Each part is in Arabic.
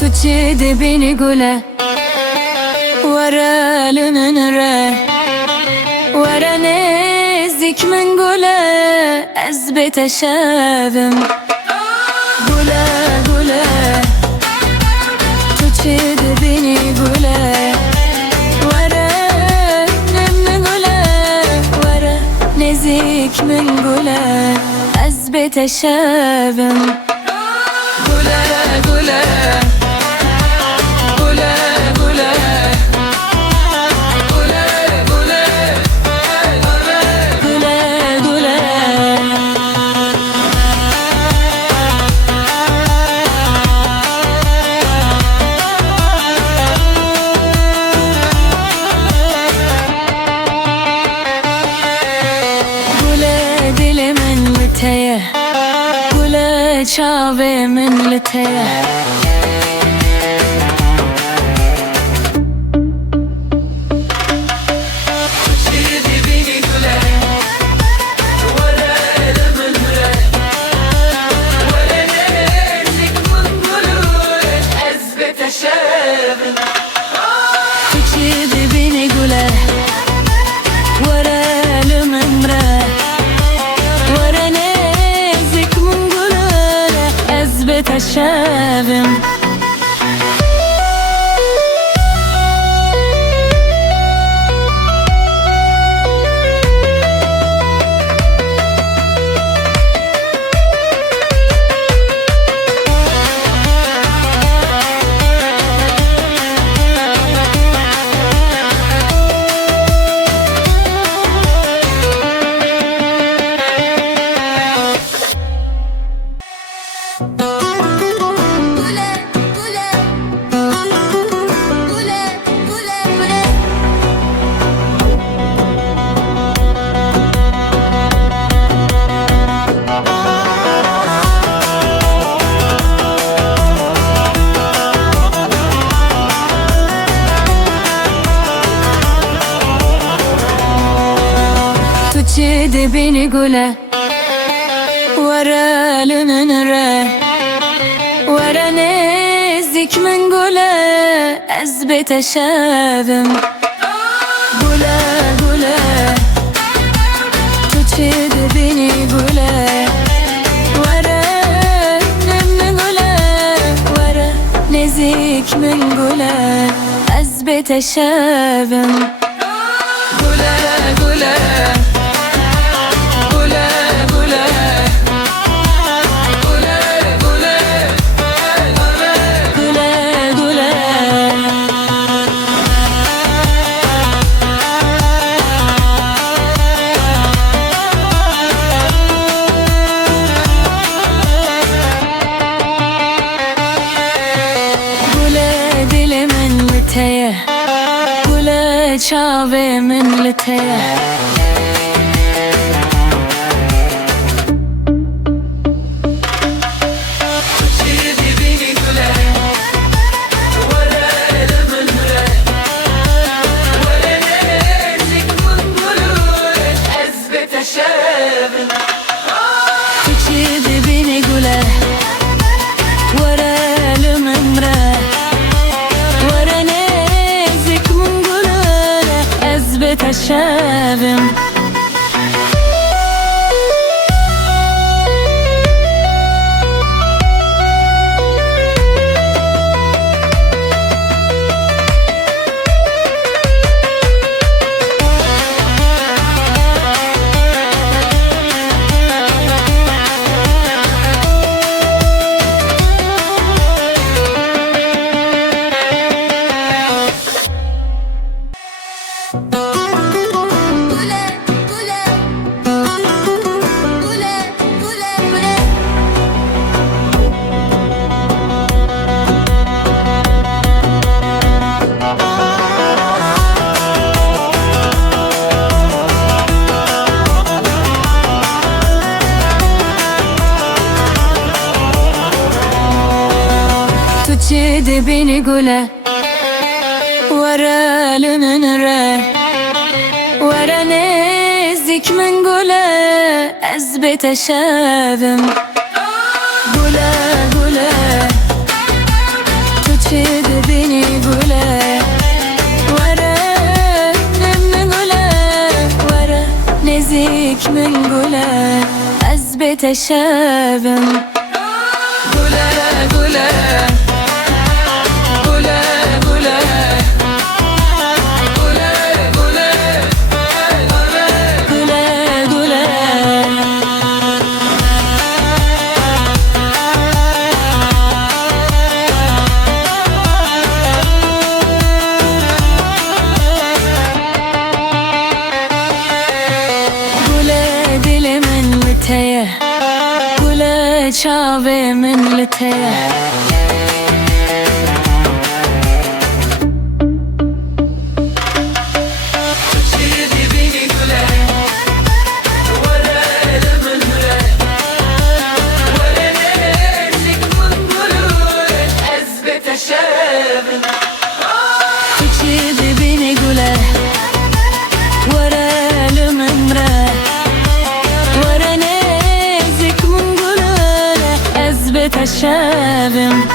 تجد بيني قوله ورا لمنره ورا نزك من قوله أثبت شابم قوله قوله تجد بيني قوله ورا من قوله ورا نزك من قوله أثبت شابم قوله قوله قوله شاوه من لتيه شابم تجد بيني قوله ورا لمنره ورا نزك من قوله أثبت شابم قوله قوله تجد بيني قوله ورا من قوله ورا نزك من قوله أثبت شابم قوله قوله قوله شاوه من لتيه شابم تشد بيني قوله ورا المنره ورا نزك من قوله أثبت شابم قوله قوله تشد بيني قوله ورا من قوله ورا نزك من قوله أثبت شابم قوله قوله قوله چاوه من لته شابم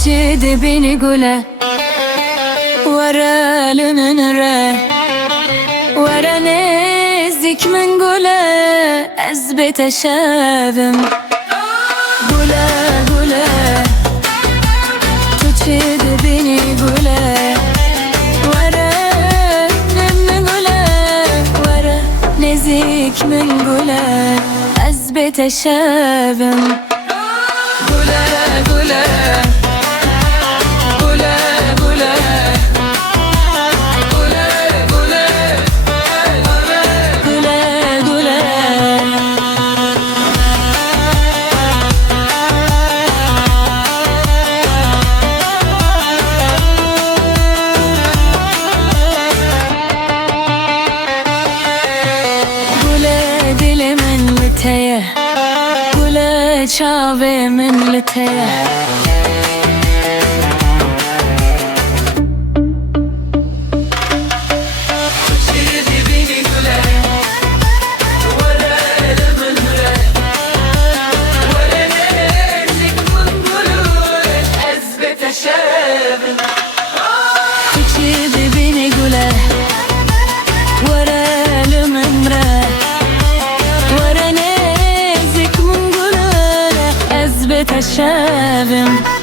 تشد بيني قوله ورا المنره ورا نزك من قوله أثبت شابم قوله قوله تشد بيني قوله ورا من قوله ورا نزك من قوله أثبت شابم قوله قوله قوله چاوه من لته شابم